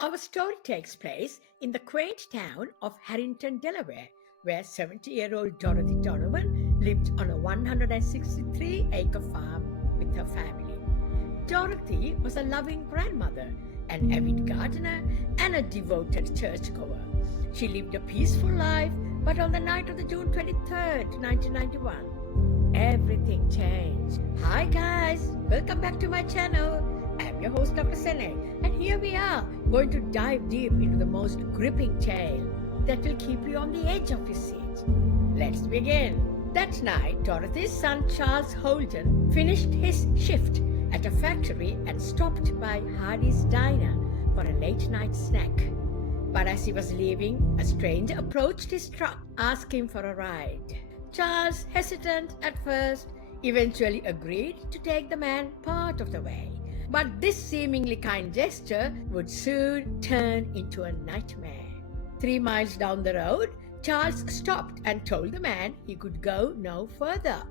Our story takes place in the quaint town of Harrington, Delaware, where 70-year-old Dorothy Donovan lived on a 163-acre farm with her family. Dorothy was a loving grandmother, an avid gardener, and a devoted churchgoer. She lived a peaceful life, but on the night of the June 23rd, 1991, everything changed. Hi guys, welcome back to my channel. I'm your host Dr. Sene, and here we are going to dive deep into the most gripping tale that will keep you on the edge of your seat. Let's begin. That night, Dorothy's son Charles Holden finished his shift at a factory and stopped by Hardy's Diner for a late night snack. But as he was leaving, a stranger approached his truck, asking for a ride. Charles, hesitant at first, eventually agreed to take the man part of the way. But this seemingly kind gesture would soon turn into a nightmare. 3 miles down the road, Charles stopped and told the man he could go no further.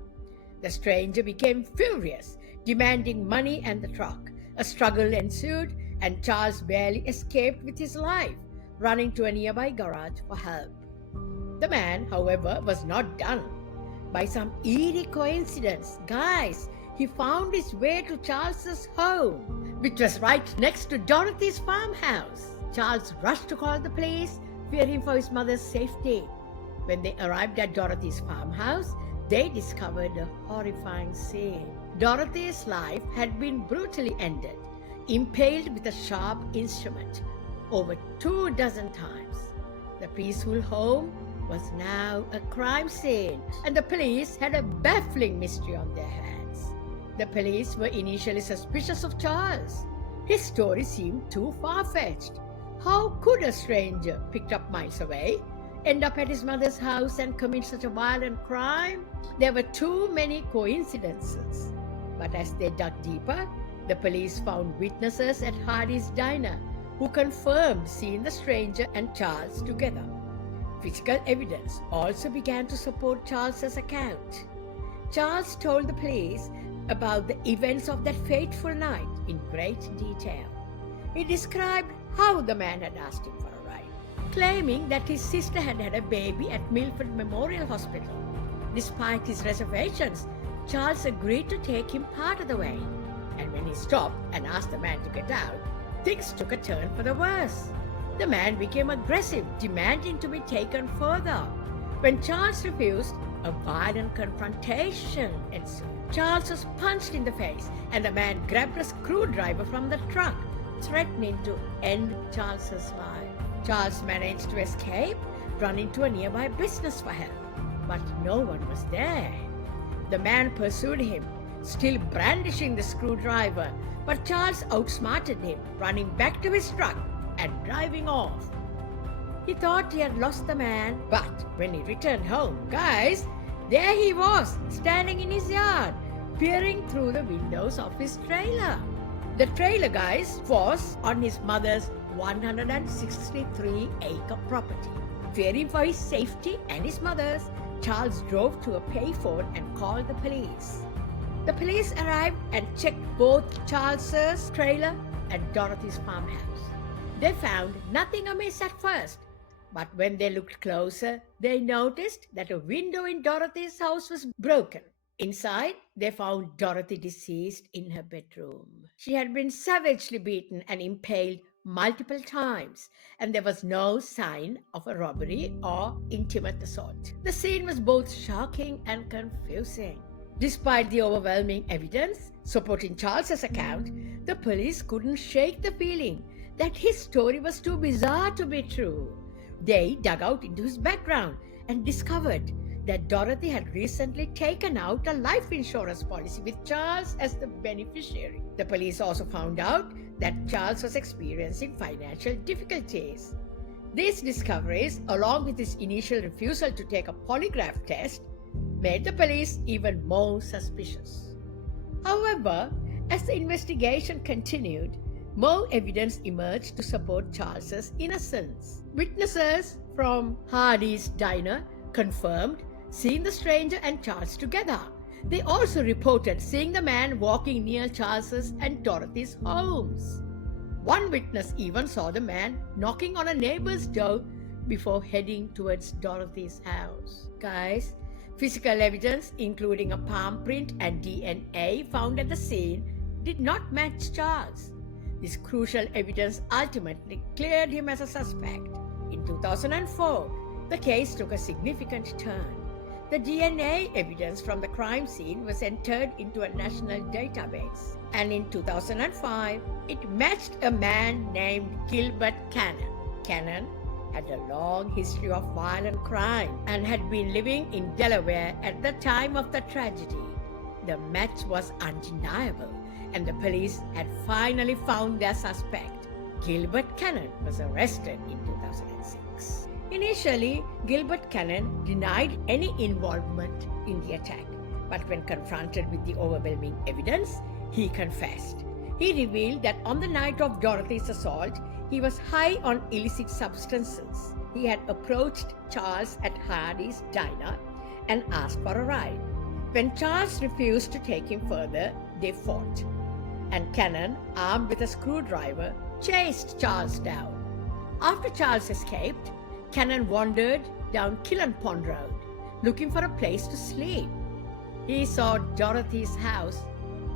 The stranger became furious, demanding money and the truck. A struggle ensued, and Charles barely escaped with his life, running to a nearby garage for help. The man, however, was not done. By some eerie coincidence, guys, he found his way to Charles's home, which was right next to Dorothy's farmhouse. Charles rushed to call the police, fearing for his mother's safety. When they arrived at Dorothy's farmhouse, they discovered a horrifying scene. Dorothy's life had been brutally ended, impaled with a sharp instrument over 24 times. The peaceful home was now a crime scene, and the police had a baffling mystery on their hands. The police were initially suspicious of Charles. His story seemed too far-fetched. How could a stranger, picked up miles away, end up at his mother's house and commit such a violent crime? There were too many coincidences. But as they dug deeper, the police found witnesses at Hardy's Diner who confirmed seeing the stranger and Charles together. Physical evidence also began to support Charles's account. Charles told the police about the events of that fateful night in great detail. He described how the man had asked him for a ride, claiming that his sister had had a baby at Milford Memorial Hospital. Despite his reservations, Charles agreed to take him part of the way, and when he stopped and asked the man to get out, things took a turn for the worse. The man became aggressive, demanding to be taken further. When Charles refused, a violent confrontation ensued. Charles was punched in the face, and the man grabbed a screwdriver from the truck, threatening to end Charles's life. Charles managed to escape, running to a nearby business for help, but no one was there. The man pursued him, still brandishing the screwdriver, but Charles outsmarted him, running back to his truck and driving off. He thought he had lost the man, but when he returned home, guys, there he was, standing in his yard, peering through the windows of his trailer. The trailer, guys, was on his mother's 163-acre property. Fearing for his safety and his mother's, Charles drove to a payphone and called the police. The police arrived and checked both Charles's trailer and Dorothy's farmhouse. They found nothing amiss at first, but when they looked closer, they noticed that a window in Dorothy's house was broken. Inside, they found Dorothy deceased in her bedroom. She had been savagely beaten and impaled multiple times, and there was no sign of a robbery or intimate assault. The scene was both shocking and confusing. Despite the overwhelming evidence supporting Charles's account, the police couldn't shake the feeling that his story was too bizarre to be true. They dug out into his background and discovered that Dorothy had recently taken out a life insurance policy with Charles as the beneficiary. The police also found out that Charles was experiencing financial difficulties. These discoveries, along with his initial refusal to take a polygraph test, made the police even more suspicious. However, as the investigation continued, more evidence emerged to support Charles's innocence. Witnesses from Hardy's Diner confirmed seeing the stranger and Charles together. They also reported seeing the man walking near Charles's and Dorothy's homes. One witness even saw the man knocking on a neighbor's door before heading towards Dorothy's house. Guys, physical evidence, including a palm print and DNA found at the scene, did not match Charles. This crucial evidence ultimately cleared him as a suspect. In 2004, the case took a significant turn. The DNA evidence from the crime scene was entered into a national database, and in 2005, it matched a man named Gilbert Cannon. Cannon had a long history of violent crime and had been living in Delaware at the time of the tragedy. The match was undeniable, and the police had finally found their suspect. Gilbert Cannon was arrested in 2006. Initially, Gilbert Cannon denied any involvement in the attack, but when confronted with the overwhelming evidence, he confessed. He revealed that on the night of Dorothy's assault, he was high on illicit substances. He had approached Charles at Hardy's diner and asked for a ride. When Charles refused to take him further, they fought, and Cannon, armed with a screwdriver, chased Charles down. After Charles escaped, Cannon wandered down Killen Pond Road, looking for a place to sleep. He saw Dorothy's house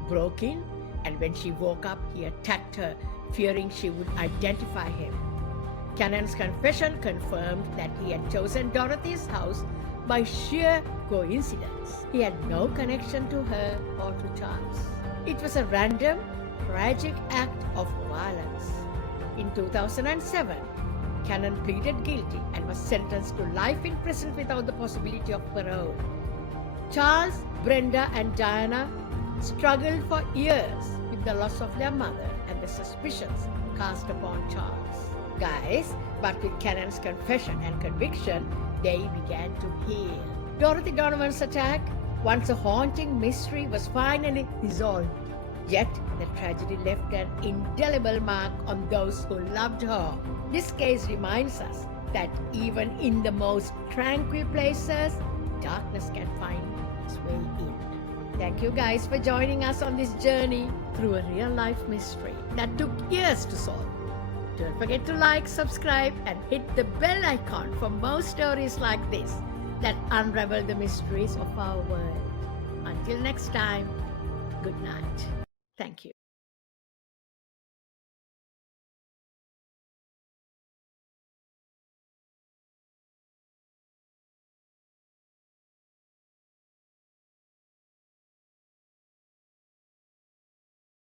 broke in, and when she woke up, he attacked her, fearing she would identify him. Cannon's confession confirmed that he had chosen Dorothy's house by sheer coincidence. He had no connection to her or to Charles. It was a random, tragic act of violence. In 2007, Cannon pleaded guilty and was sentenced to life in prison without the possibility of parole. Charles, Brenda, and Diana struggled for years with the loss of their mother and the suspicions cast upon Charles. Guys, but with Cannon's confession and conviction, they began to heal. Dorothy Donovan's attack, once a haunting mystery, was finally resolved. Yet, the tragedy left an indelible mark on those who loved her. This case reminds us that even in the most tranquil places, darkness can find its way in. Thank you guys for joining us on this journey through a real-life mystery that took years to solve. Don't forget to like, subscribe, and hit the bell icon for more stories like this that unravel the mysteries of our world. Until next time, good night. Thank you.